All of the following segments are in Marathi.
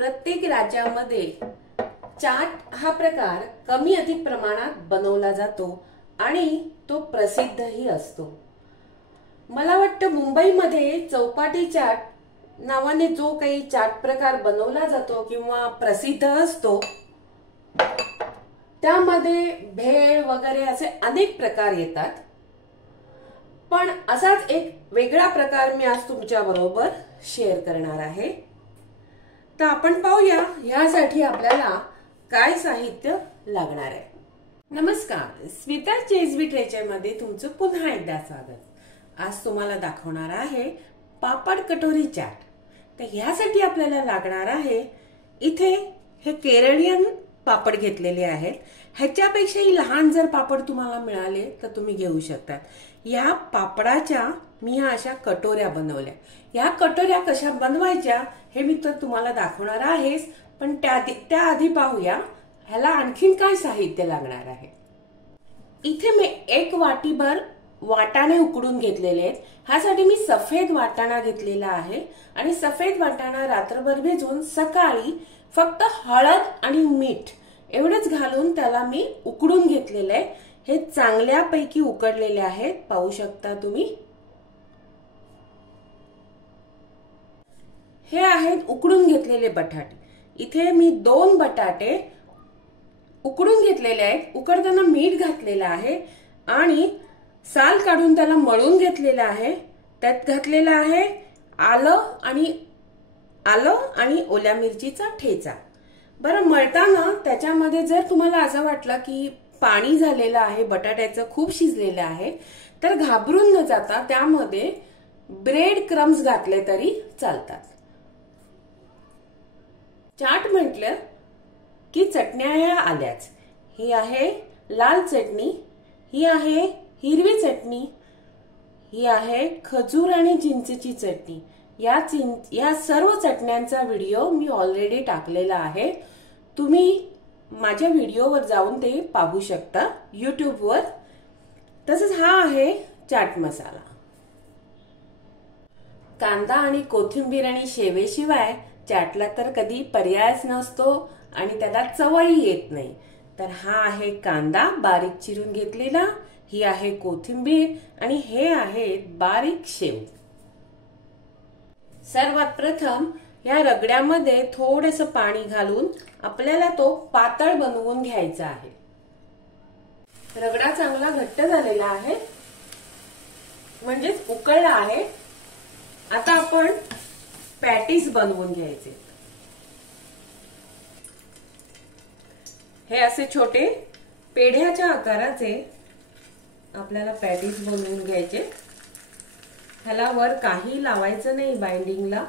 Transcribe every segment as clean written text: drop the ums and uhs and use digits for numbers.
प्रत्येक राज्यामध्ये चाट हा प्रकार कमी अधिक प्रमाणात बनवला जातो आणि तो प्रसिद्धही असतो। मला वाटतं मुंबईमध्ये चौपाटी चाट नावाने जो काही चाट प्रकार बनवला जातो किंवा प्रसिद्ध असतो त्यामध्ये भेळ वगैरे असे अनेक प्रकार येतात, पण असाच एक वेगळा प्रकार मी आज तुमच्या बरोबर शेअर करणार आहे। तर आपण पाहूया यासाठी आपल्याला काय साहित्य लागणार आहे। नमस्कार, स्मिताज चेस ट्रेचर मध्ये तुमचं पुन्हा एकदा स्वागत। आज तुम्हाला दाखवणार आहे पापड कटोरी चाट। तर यासाठी आपल्याला लागणार आहे, इथे हे केरळियन पापड घेतलेले आहेत। ह्याच्यापेक्षाही लहान जर पापड तुम्हाला मिळाले तर तुम्ही घेऊ शकता। या पापडाच्या मी अशा कटोऱ्या बनवल्या। या कटोऱ्या कशा बनवायच्या हे मी तर तुम्हाला दाखवणार आहेच, पण त्याआधी पाहूया ह्याला आणखीन काय साहित्य लागणार आहे। इथे मी 1 वाटीभर वाटाणे उकडून घेतलेले आहेत। ह्यासाठी मी सफेद वाटाणा घेतलेला आहे आणि सफेद वाटाणा रात्रभर भिजवून सकाळी फक्त हळद आणि मीठ एवढंच घालून त्याला मी उकडून घेतलेलं आहे। हे चांगल्यापैकी उकडलेले आहेत, पाहू शकता तुम्ही। हे आहेत उकडून घेतलेले बटाटे। इथे मी 2 बटाटे उकडून घेतलेले आहेत। उकडताना मीठ घातलेलं आहे आणि साल काढून त्याला मळून घेतलेलं आहे। त्यात घातलेलं आहे आलं आणि ओल्या मिरचीचा ठेचा। बरं, मळताना त्याच्यामध्ये जर तुम्हाला असं वाटलं की पाणी झालेलं आहे, बटाट्याचं खूप शिजलेलं आहे, तर घाबरून न जाता त्यामध्ये ब्रेड क्रम्स घातले तरी चालतात। चाट म्हटलं की चटण्या या आल्याच। ही आहे लाल चटणी, ही आहे हिरवी चटणी, ही आहे खजूर आणि चिंचेची चटणी। या सर्व चटण्यांचा व्हिडिओ मी ऑलरेडी टाकलेला आहे, तुम्ही माझ्या व्हिडिओवर जाऊन ते पाहू शकता यूट्यूबवर। तसंच हा आहे चाट मसाला। कांदा आणि कोथिंबीर आणि शेवेशिवाय चाटला तर कधी पर्यायच नसतो आणि त्याला चवही येत नाही। तर हा आहे कांदा बारीक चिरून घेतलेला, ही आहे कोथिंबीर आणि हे आहे बारीक शेव। सर्वात प्रथम या रगड्यामध्ये थोडेसे पाणी घालून आपल्याला तो पातळ बनवून घ्यायचा आहे। रगडा चांगला घट्ट झालेला आहे, म्हणजेच उकळला आहे। आता आपण पॅटीस बनवून घ्यायचे। हे असे छोटे पेढ्याच्या आकाराचे आपल्याला पॅटीस बनवून घ्यायचे। ह्याला वर काही लावायचं नाही बाइंडिंगला।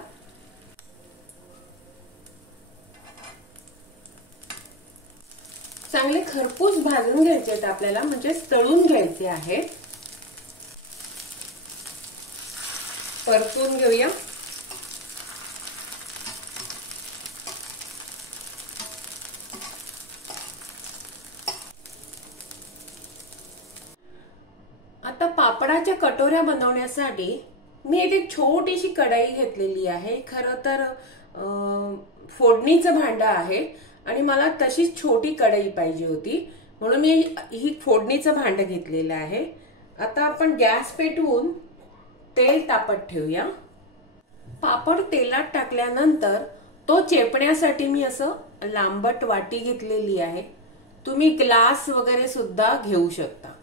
चांगले खरपूस भाजून घ्यायचे आहेत आपल्याला, म्हणजे तळून घ्यायचे आहे। परतून घेऊया। आता पापडाच्या कटोऱ्या बनवण्यासाठी मी एक छोटीशी कढई घेतलेली आहे। खरं तर फोडणीचं भांडं आहे आणि मला तशीच छोटी कढई पाहिजे होती, म्हणून मी ही फोडणीचं भांडं घेतलेलं आहे। आता आपण गॅस पेटवून तेल तापत ठेवूया। पापड तेलात टाकल्यानंतर तो चेपण्यासाठी मी असं लांबट वाटी घेतलेली आहे। तुम्ही ग्लास वगैरे सुद्धा घेऊ शकता।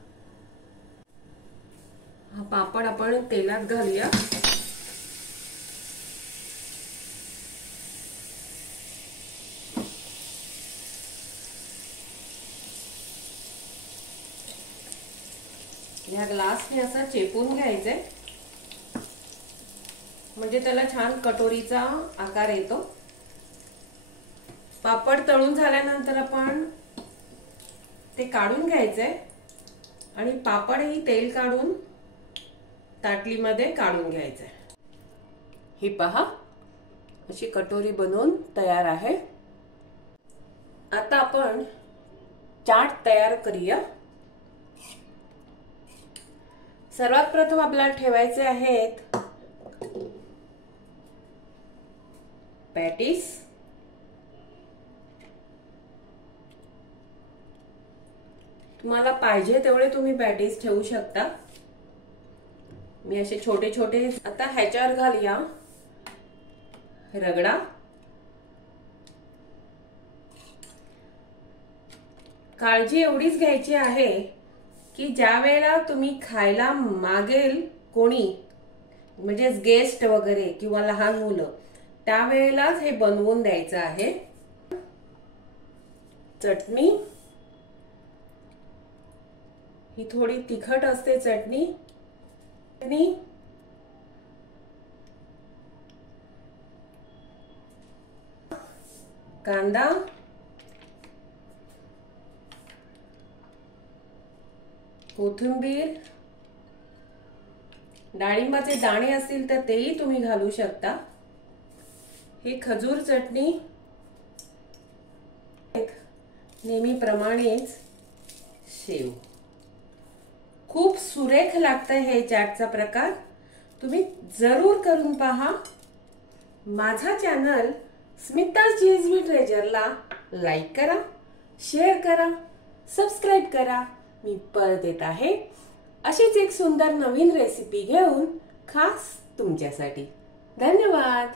हा पापड आपण तेलात घालूया। या ग्लासने असा चेपून घ्यायचंय, म्हणजे त्याला छान कटोरीचा आकार येतो। पापड तळून झाल्यानंतर आपण ते काढून घ्यायचंय आणि पापडही तेल काढून ताटलीमध्ये काढून घ्यायचंय। ही पहा, अशी कटोरी बनवून तयार आहे। आता आपण चाट तयार करूया। सर्वात प्रथम आपल्याला ठेवायचे आहेत, 30 पॅटीस, 2 ब्रेड क्रम्स, 1 चमचा तेल, 1 चमचा खजूर, 1 चमचा चिंच, 1 चमचा खजूर, 1 चमचा शेव, 1 चमचा मीठ, 1 चमचा हळद, 1 चमचा मीठ, 1 चमचा तेल, 1 चमचा तुम्हाला पाहिजे तेवढे तुम्ही पॅटीस ठेवू शकता. मी असे छोटे छोटे आता ह्याच्यावर घालूया रगडा. काळजी एवढीच घ्यायची आहे की ज्या वेळेला तुम्ही खायला मागेल कोणी, म्हणजे गेस्ट वगैरे किंवा लहान मुलं, त्यावेळेलाच हे बनवून द्यायचं आहे. चटणी ही थोडी तिखट असते चटणी. कांदा, कोथिंबीर, डाळिंबाचे दाणे असतील तर तेही तुम्ही घालू शकता. ही खजूर चटणी, नेहमीप्रमाणेच शेव. खूप सुरेख लागतं हे चाटचा प्रकार. तुम्ही जरूर करून पहा. माझा चॅनल स्मिताज जीएसबी ट्रेजरला लाईक करा, शेअर करा, सबस्क्राईब करा. मी परत येत आहे अशीच एक सुंदर नवीन रेसिपी घेऊन खास तुमच्यासाठी. धन्यवाद.